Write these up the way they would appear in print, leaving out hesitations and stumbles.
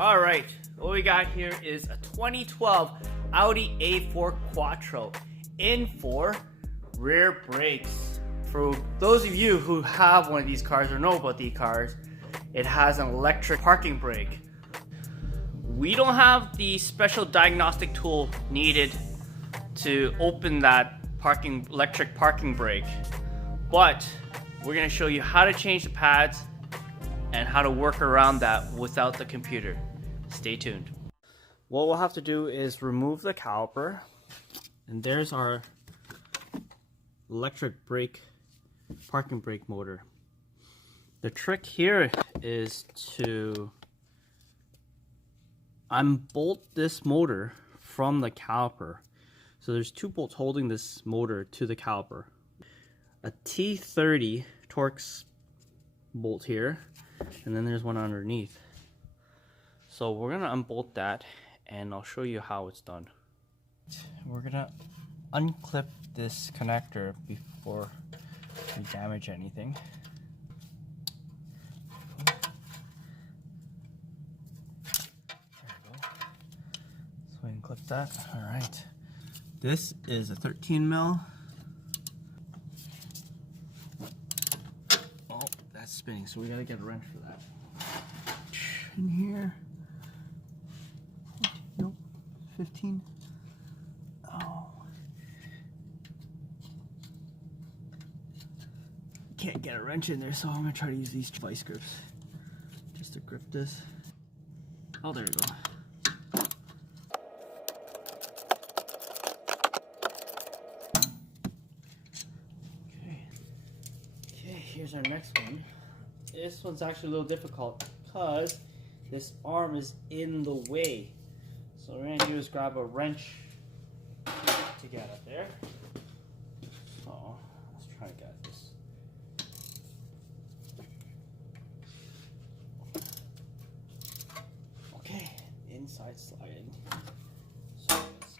Alright, what we got here is a 2012 Audi A4 Quattro in for rear brakes. For those of you who have one of these cars or know about these cars, it has an electric parking brake. We don't have the special diagnostic tool needed to open that electric parking brake, but we're going to show you how to change the pads and how to work around that without the computer. Stay tuned. What we'll have to do is remove the caliper, and there's our electric parking brake motor. The trick here is to unbolt this motor from the caliper. So there's two bolts holding this motor to the caliper. A T30 Torx bolt here, and then there's one underneath. So we're gonna unbolt that and I'll show you how it's done. We're gonna unclip this connector before we damage anything. There we go. So we can clip that. Alright. This is a 13 mil. Oh, that's spinning, so we gotta get a wrench for that. In here. Nope. 15. Oh. Can't get a wrench in there, so I'm gonna try to use these vice grips just to grip this. Oh, there we go. Here's our next one. This one's actually a little difficult because this arm is in the way. So what we're gonna do is grab a wrench to get it there. So let's try to get this. Okay, inside sliding. So let's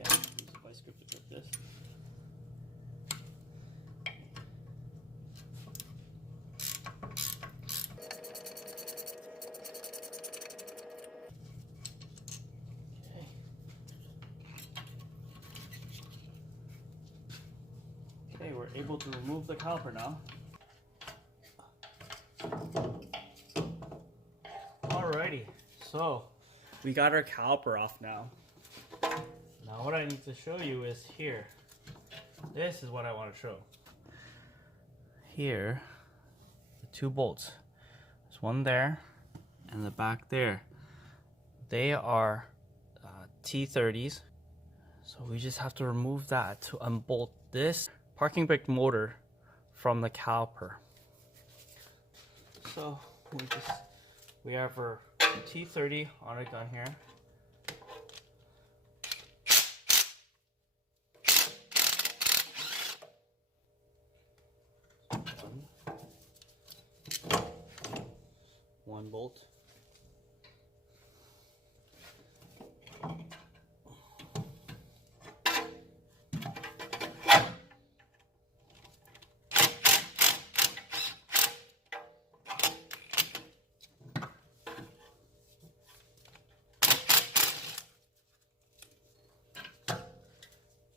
use a vice grip to grip this. Okay, we're able to remove the caliper now. Alrighty, so we got our caliper off now. Now what I need to show you is here. This is what I want to show. Here, the two bolts. There's one there and the back there. They are T30s. So we just have to remove that to unbolt this parking brake motor from the caliper. So we have our T30 on a gun here. One bolt.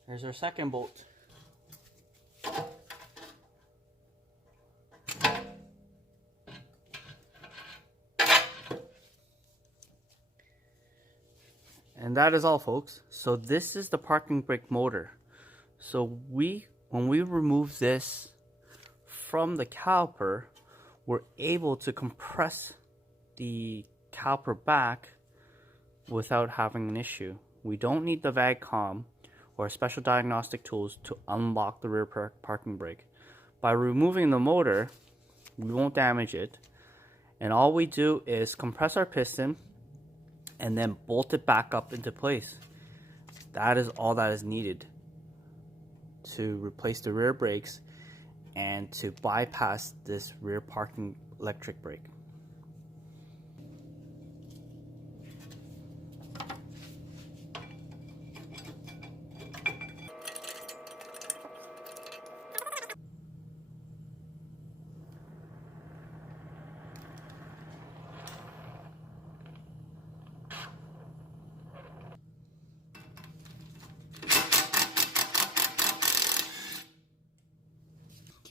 There's our second bolt. And that is all, folks. So this is the parking brake motor. So when we remove this from the caliper, we're able to compress the caliper back without having an issue. We don't need the VAG COM or special diagnostic tools to unlock the rear parking brake. By removing the motor, we won't damage it, and all we do is compress our piston and then bolt it back up into place. That is all that is needed to replace the rear brakes and to bypass this rear parking electric brake.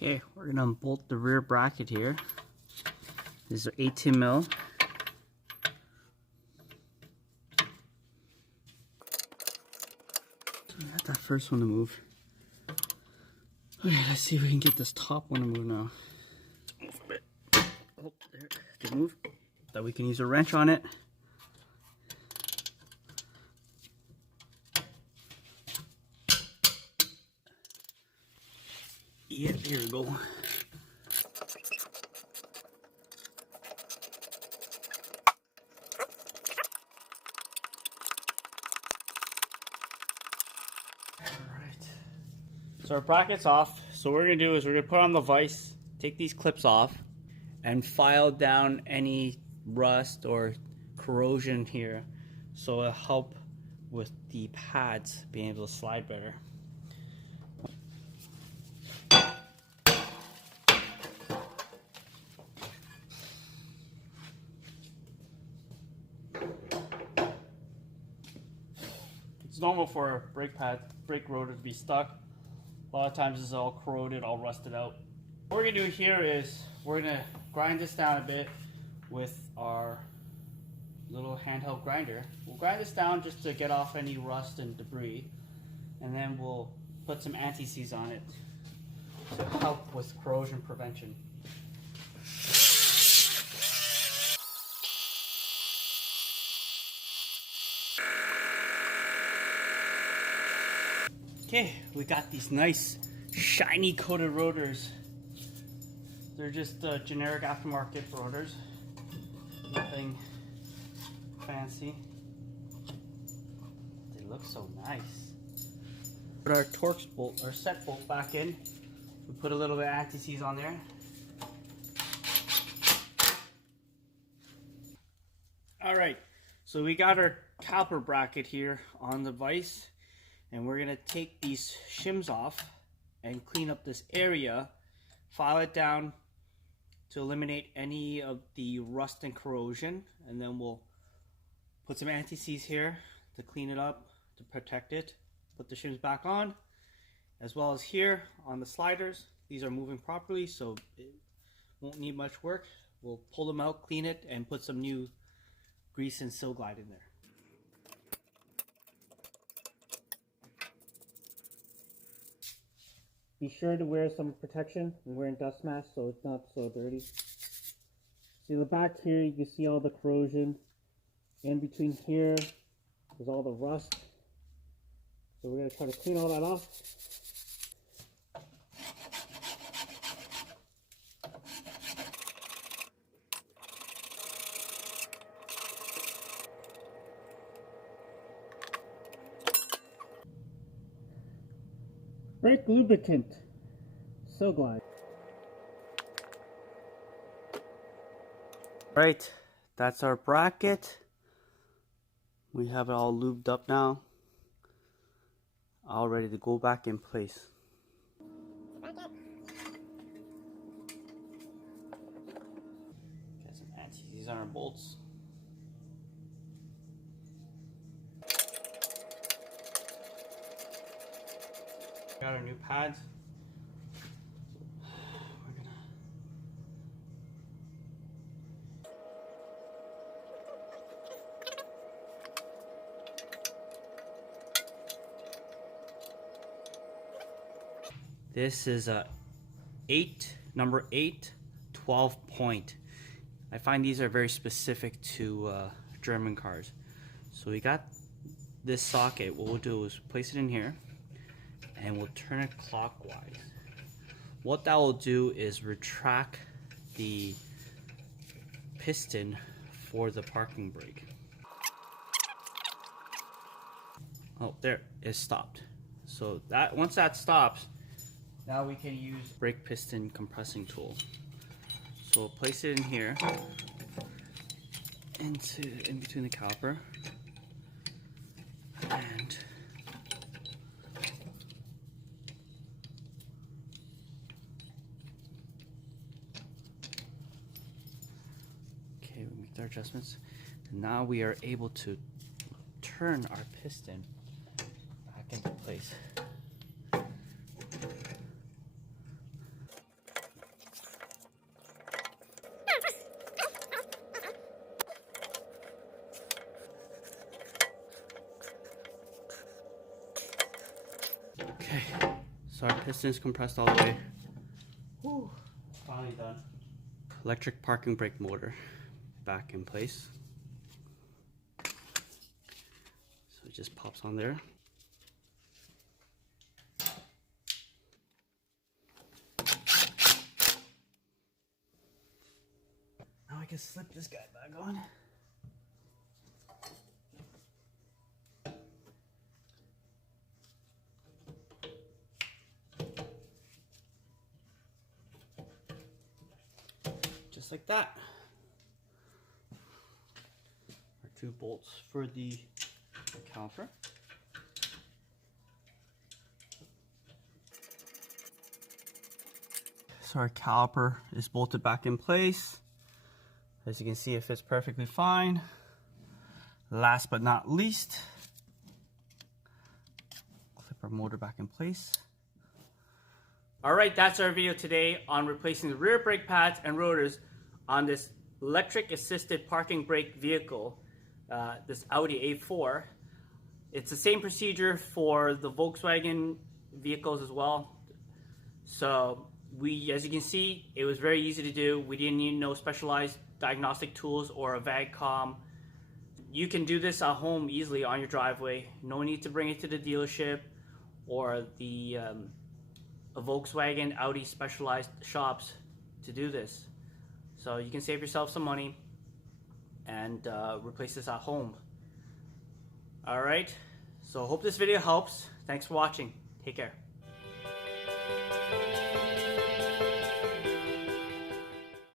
Okay, we're gonna unbolt the rear bracket here. These are 18 mil. So we got that first one to move. Okay, let's see if we can get this top one to move now. Let's move a bit. Oh, there, it did move. That we can use a wrench on it. Yeah, here we go. So our bracket's off. So what we're gonna do is we're gonna put on the vise, take these clips off, and file down any rust or corrosion here. So it'll help with the pads being able to slide better. It's normal for a brake rotor to be stuck. A lot of times it's all corroded, all rusted out. What we're gonna do here is we're gonna grind this down a bit with our little handheld grinder. We'll grind this down just to get off any rust and debris, and then we'll put some anti-seize on it to help with corrosion prevention. Okay, we got these nice shiny coated rotors. They're just generic aftermarket rotors. Nothing fancy. They look so nice. Put our Torx bolt, our set bolt back in. We put a little bit of anti-seize on there. Alright, so we got our caliper bracket here on the vise. And we're gonna take these shims off and clean up this area, file it down to eliminate any of the rust and corrosion, and then we'll put some anti-seize here to clean it up, to protect it, put the shims back on, as well as here on the sliders. These are moving properly, so it won't need much work. We'll pull them out, clean it, and put some new grease and Sil Glide in there. Be sure to wear some protection. I'm wearing dust mask so it's not so dirty. See the back here, you can see all the corrosion. In between here, there's all the rust. So we're going to try to clean all that off. Brake lubricant, Sil Glide. Right, that's our bracket. We have it all lubed up now, all ready to go back in place. Got some anti-seize on our bolts. Got our new pads. This is a number 8 12 point. I find these are very specific to German cars. So we got this socket. What we'll do is place it in here, and we'll turn it clockwise. What that will do is retract the piston for the parking brake. Oh, there, it stopped. So that once that stops, now we can use brake piston compressing tool. So we'll place it in here, in between the caliper, and okay, we make our adjustments, and now we are able to turn our piston back into place. Okay, so our piston's compressed all the way. Whew, finally done. Electric parking brake motor back in place. So it just pops on there. Now I can slip this guy back on. Just like that. Our 2 bolts for the caliper. So our caliper is bolted back in place. As you can see, it fits perfectly fine. Last but not least, clip our motor back in place. Alright, that's our video today on replacing the rear brake pads and rotors on this electric assisted parking brake vehicle, this Audi A4. It's the same procedure for the Volkswagen vehicles as well. So as you can see, it was very easy to do. We didn't need no specialized diagnostic tools or a VAG COM. You can do this at home easily on your driveway. No need to bring it to the dealership or the a Volkswagen, Audi specialized shops to do this. So you can save yourself some money and replace this at home. Alright, so hope this video helps. Thanks for watching. Take care.